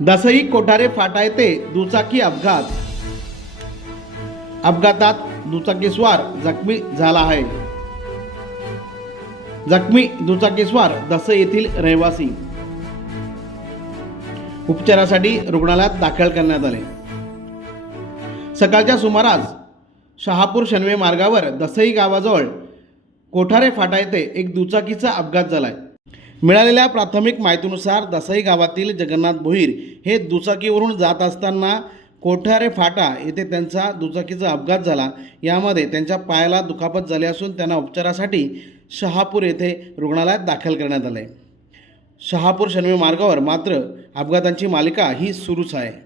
दसई कोठारे फाटा येथे दुचाकी अपघात. अपघातात दुचाकीस्वार जखमी झाला आहे. जखमी दुचाकीस्वार दसई येथील रहिवासी. उपचारासाठी रुग्णालयात दाखल करण्यात आले. सकाळच्या सुमारास शहापूर शनवे मार्गावर दसई गावाजवळ कोठारे फाटा येथे एक दुचाकीचा अपघात झालाय. मिळालेल्या प्राथमिक माहितीनुसार दसई गावातील जगन्नाथ भोईर हे दुचाकीवरून जात असताना कोठारे फाटा येथे त्यांचा दुचाकीचा अपघात झाला. यामध्ये त्यांच्या पायाला दुखापत झाली असून त्यांना उपचारासाठी शहापूर येथे रुग्णालयात दाखल करण्यात आले. शहापूर शनिवार मार्गावर मात्र अपघातांची मालिका ही सुरूच आहे.